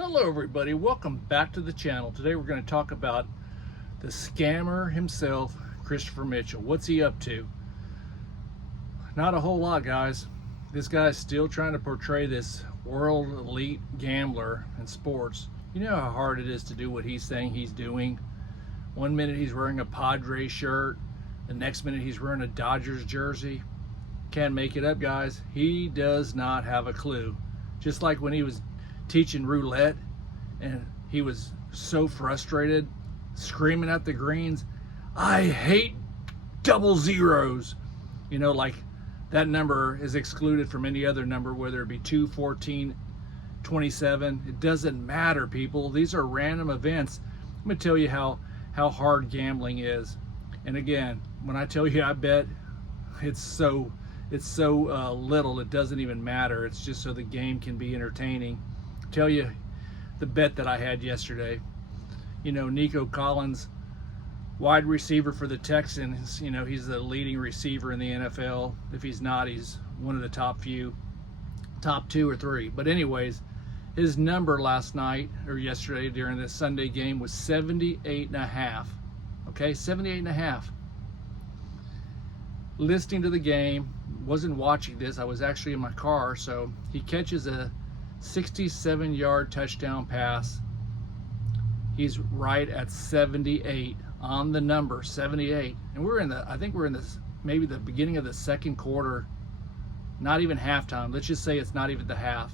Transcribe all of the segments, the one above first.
Hello everybody, welcome back to the channel. Today we're going to talk about the scammer himself, Christopher Mitchell. What's he up to? Not a whole lot, guys. This guy's still trying to portray this world elite gambler in sports. You know how hard it is to do what he's saying he's doing. One minute he's wearing a Padres shirt, the next minute he's wearing a Dodgers jersey. Can't make it up, guys. He does not have a clue. Just like when he was teaching roulette and he was so frustrated, screaming at the greens, "I hate double zeros." You know, like that number is excluded from any other number, whether it be 2, 14, 27. It doesn't matter, people. These are random events. I'm gonna tell you how hard gambling is. And again, when I tell you I bet, it's so little it doesn't even matter. It's just so the game can be entertaining. Tell you the bet that I had yesterday. You know, Nico Collins, wide receiver for the Texans. You know, he's the leading receiver in the NFL. If he's not, he's one of the top 2 or 3. But anyways, his number last night or yesterday during this Sunday game was 78.5. Okay, 78.5. Listening to the game, wasn't watching this. I was actually in my car. So he catches a 67-yard touchdown pass. He's right at 78 on the number 78, and I think we're in this maybe the beginning of the second quarter, not even halftime. Let's just say it's not even the half.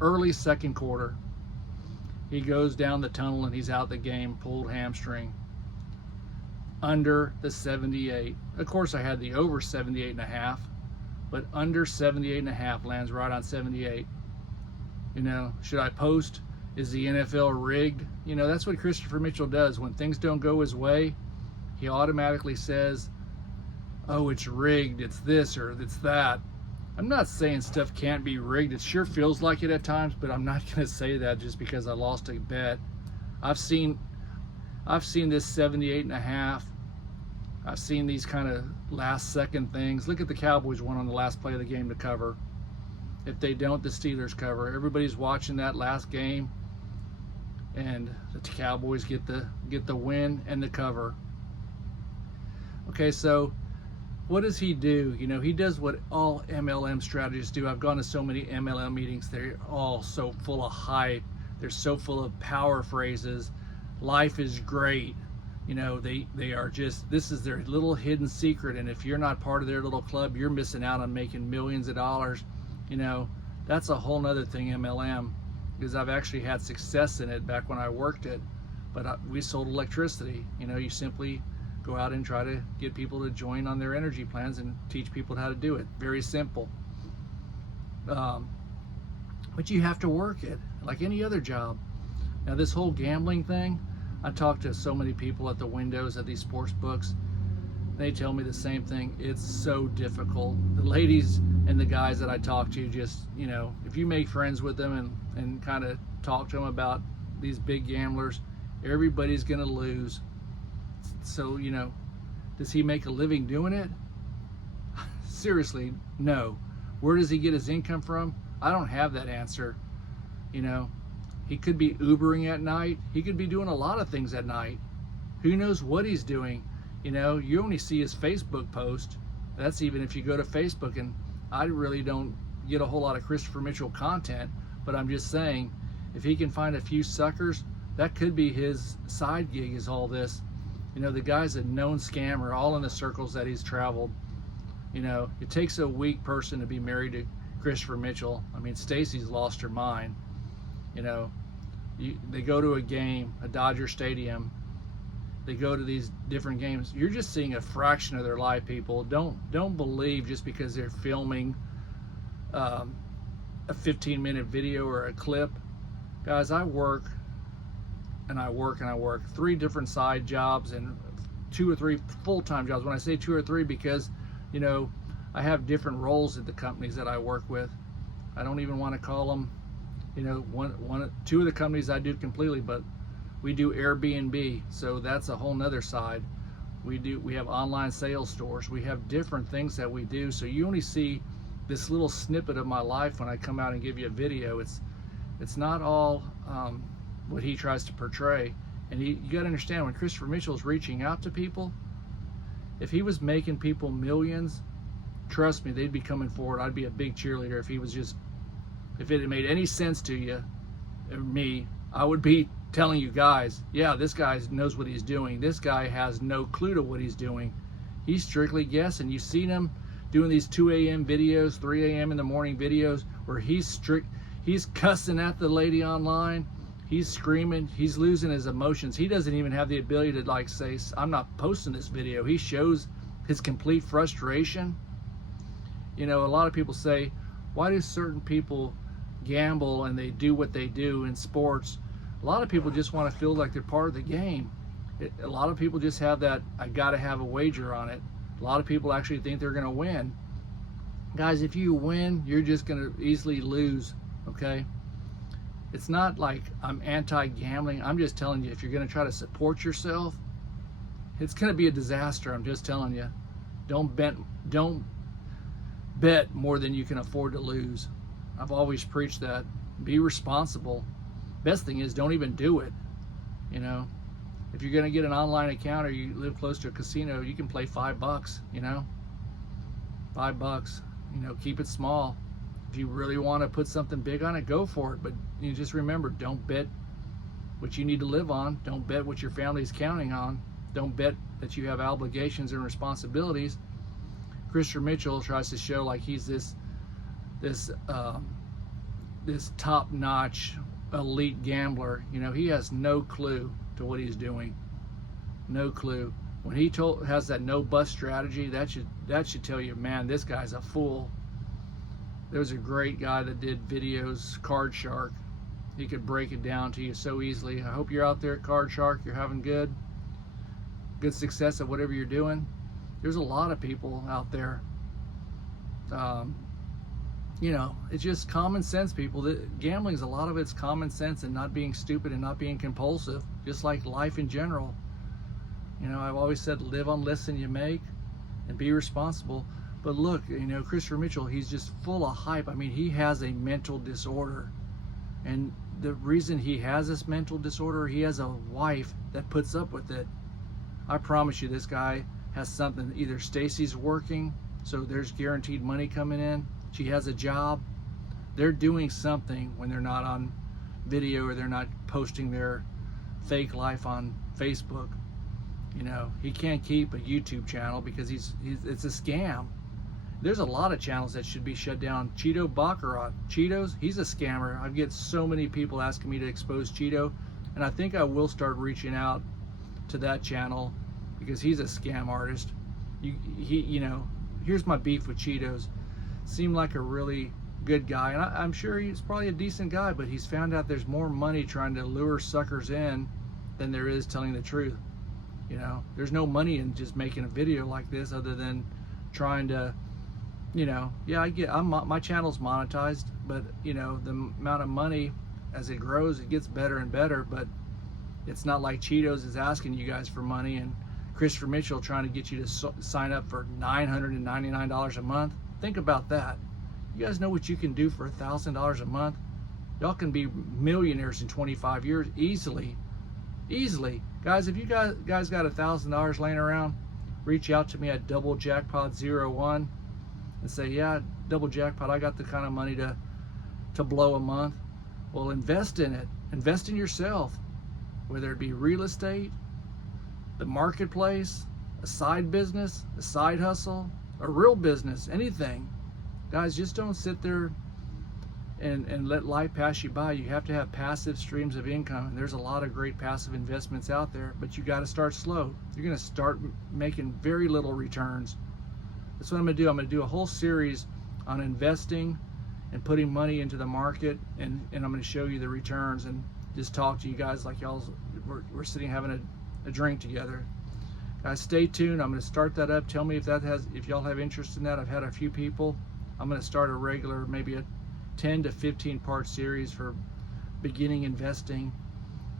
Early second quarter. He goes down the tunnel and he's out the game, pulled hamstring. Under the 78. Of course, I had the over 78.5, but under 78.5 lands right on 78. You know, should I post, is the NFL rigged? You know, that's what Christopher Mitchell does. When things don't go his way, he automatically says, oh, it's rigged, it's this or it's that. I'm not saying stuff can't be rigged. It sure feels like it at times, but I'm not going to say that just because I lost a bet. I've seen this 78.5. I've seen these kind of last second things. Look at the Cowboys won on the last play of the game to cover. If they don't, the Steelers cover. Everybody's watching that last game, and the Cowboys get the win and the cover. Okay, so what does he do? You know, he does what all MLM strategists do. I've gone to so many MLM meetings. They're all so full of hype. They're so full of power phrases. Life is great. You know, they are just, this is their little hidden secret, and if you're not part of their little club, you're missing out on making millions of dollars. You know, that's a whole nother thing, MLM, because I've actually had success in it back when I worked it. But we sold electricity. You know, you simply go out and try to get people to join on their energy plans and teach people how to do it. Very simple. But you have to work it like any other job. Now, this whole gambling thing, I talk to so many people at the windows at these sports books. They tell me the same thing. It's so difficult. The ladies and the guys that I talk to, just, you know, if you make friends with them and kind of talk to them about these big gamblers, everybody's going to lose. So, you know, does he make a living doing it? Seriously, no. Where does he get his income from? I don't have that answer. You know, he could be Ubering at night. He could be doing a lot of things at night. Who knows what he's doing? You know, you only see his Facebook post. That's even if you go to Facebook, and I really don't get a whole lot of Christopher Mitchell content, but I'm just saying, if he can find a few suckers, that could be his side gig is all this. You know, the guy's a known scammer, all in the circles that he's traveled. You know, it takes a weak person to be married to Christopher Mitchell. I mean, Stacy's lost her mind. You know, they go to a game, a Dodger Stadium. They go to these different games. You're just seeing a fraction of their life, people. Don't believe just because they're filming a 15-minute video or a clip. Guys, I work and I work and I work 3 different side jobs and 2 or 3 full-time jobs. When I say 2 or 3, because, you know, I have different roles at the companies that I work with. I don't even want to call them, you know, 2 of the companies I do completely, but we do Airbnb, so that's a whole nother side. We have online sales stores. We have different things that we do. So you only see this little snippet of my life when I come out and give you a video. It's not all what he tries to portray. And you got to understand, when Christopher Mitchell's reaching out to people, if he was making people millions, trust me, they'd be coming forward. I'd be a big cheerleader if he was just, if it had made any sense to you or me, I would be telling you guys, yeah, this guy knows what he's doing. This guy has no clue to what he's doing. He's strictly guessing. You've seen him doing these 2 a.m. videos, 3 a.m. in the morning videos where he's cussing at the lady online. He's screaming. He's losing his emotions. He doesn't even have the ability to like say, I'm not posting this video. He shows his complete frustration. You know, a lot of people say, why do certain people gamble and they do what they do in sports? A lot of people just want to feel like they're part of the game. A lot of people just have that, I gotta have a wager on it. A lot of people actually think they're gonna win. Guys, if you win, you're just gonna easily lose, okay? It's not like I'm anti-gambling. I'm just telling you, if you're gonna try to support yourself, it's gonna be a disaster. I'm just telling you. Don't bet more than you can afford to lose. I've always preached that. Be responsible. Best thing is, don't even do it. You know, if you're gonna get an online account or you live close to a casino, you can play $5, you know, $5, you know, keep it small. If you really want to put something big on it, go for it. But you just remember, don't bet what you need to live on. Don't bet what your family's counting on. Don't bet that you have obligations and responsibilities. Christopher Mitchell tries to show like he's this top-notch elite gambler. You know, he has no clue to what he's doing. No clue. When he has that no bust strategy, that should tell you, man, this guy's a fool. There was a great guy that did videos, Card Shark. He could break it down to you so easily. I hope you're out there, Card Shark. You're having good success at whatever you're doing. There's a lot of people out there. You know, it's just common sense, people. Gambling's a lot of it's common sense and not being stupid and not being compulsive, just like life in general. You know, I've always said, live on less than you make and be responsible. But look, you know, Christopher Mitchell, he's just full of hype. I mean, he has a mental disorder. And the reason he has this mental disorder, he has a wife that puts up with it. I promise you, this guy has something. Either Stacy's working, so there's guaranteed money coming in. She has a job. They're doing something when they're not on video or they're not posting their fake life on Facebook. You know, he can't keep a YouTube channel because it's a scam. There's a lot of channels that should be shut down. Cheeto Baccarat. Cheetos, he's a scammer. I get so many people asking me to expose Cheeto, and I think I will start reaching out to that channel because he's a scam artist. You know, here's my beef with Cheetos. Seemed like a really good guy, and I'm sure he's probably a decent guy, but he's found out there's more money trying to lure suckers in than there is telling the truth. You know, there's no money in just making a video like this other than trying to, you know, yeah, my channel's monetized, but you know, the amount of money as it grows, it gets better and better. But it's not like Cheetos is asking you guys for money and Christopher Mitchell trying to get you to sign up for $999 a month. Think about that. You guys know what you can do for $1,000 a month? Y'all can be millionaires in 25 years easily. Easily. Guys, if you guys got $1,000 laying around, reach out to me at doublejackpot01 and say, yeah, double jackpot, I got the kind of money to blow a month. Well, invest in it. Invest in yourself, whether it be real estate, the marketplace, a side business, a side hustle, a real business, anything. Guys, just don't sit there and let life pass you by. You have to have passive streams of income, and there's a lot of great passive investments out there, but you got to start slow. You're going to start making very little returns. That's what I'm going to do. I'm going to do a whole series on investing and putting money into the market, and I'm going to show you the returns and just talk to you guys like we're sitting having a drink together. Guys, stay tuned. I'm going to start that up. Tell me if y'all have interest in that. I've had a few people. I'm going to start a regular, maybe a 10 to 15 part series for beginning investing.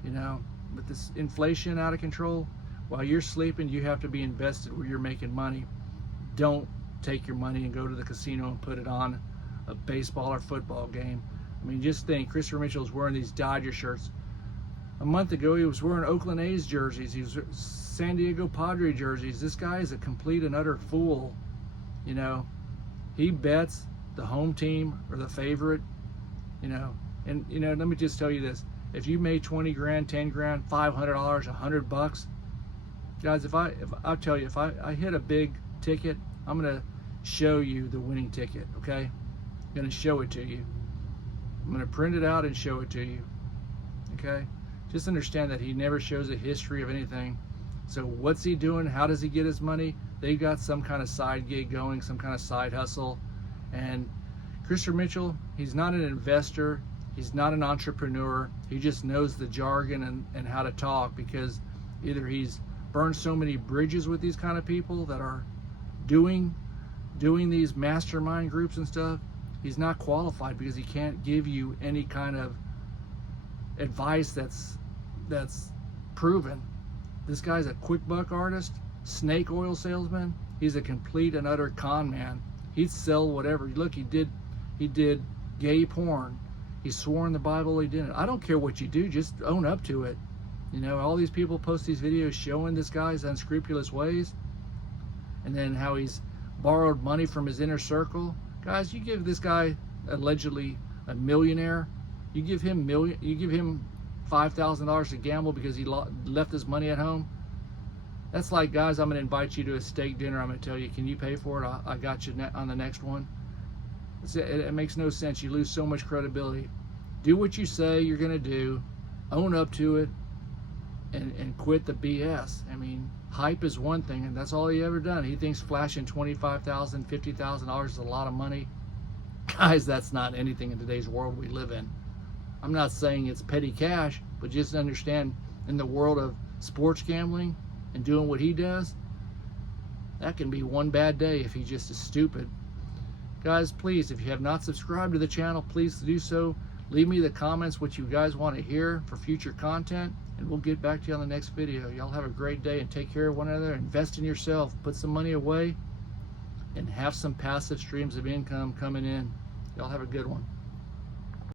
You know, with this inflation out of control, while you're sleeping, you have to be invested where you're making money. Don't take your money and go to the casino and put it on a baseball or football game. I mean, just think, Christopher Mitchell's wearing these Dodger shirts. A month ago, he was wearing Oakland A's jerseys. He was San Diego Padre jerseys. This guy is a complete and utter fool. You know, he bets the home team or the favorite, you know. And, you know, let me just tell you this. If you made 20 grand, 10 grand, $500, $100, guys, I'll tell you, if I hit a big ticket, I'm going to show you the winning ticket, okay? I'm going to show it to you. I'm going to print it out and show it to you, okay? Just understand that he never shows a history of anything. So what's he doing? How does he get his money? They got some kind of side gig going, some kind of side hustle. And Christopher Mitchell, he's not an investor. He's not an entrepreneur. He just knows the jargon and how to talk, because either he's burned so many bridges with these kind of people that are doing these mastermind groups and stuff. He's not qualified because he can't give you any kind of advice that's proven. This guy's a quick buck artist, snake oil salesman. He's a complete and utter con man. He'd sell whatever. Look, he did gay porn. He swore in the Bible he didn't. I don't care what you do, just own up to it. You know, all these people post these videos showing this guy's unscrupulous ways, and then how he's borrowed money from his inner circle. Guys, you give this guy, allegedly a millionaire, you give him $5,000 to gamble because he left his money at home. That's like, guys, I'm going to invite you to a steak dinner. I'm going to tell you, can you pay for it? I got you on the next one. It makes no sense. You lose so much credibility. Do what you say you're going to do. Own up to it, and quit the BS. I mean, hype is one thing, and that's all he ever done. He thinks flashing $25,000, $50,000 is a lot of money. Guys, that's not anything in today's world we live in. I'm not saying it's petty cash, but just understand, in the world of sports gambling and doing what he does, that can be one bad day if he just is stupid. Guys, please, if you have not subscribed to the channel, please do so. Leave me the comments what you guys want to hear for future content, and we'll get back to you on the next video. Y'all have a great day and take care of one another. Invest in yourself. Put some money away and have some passive streams of income coming in. Y'all have a good one.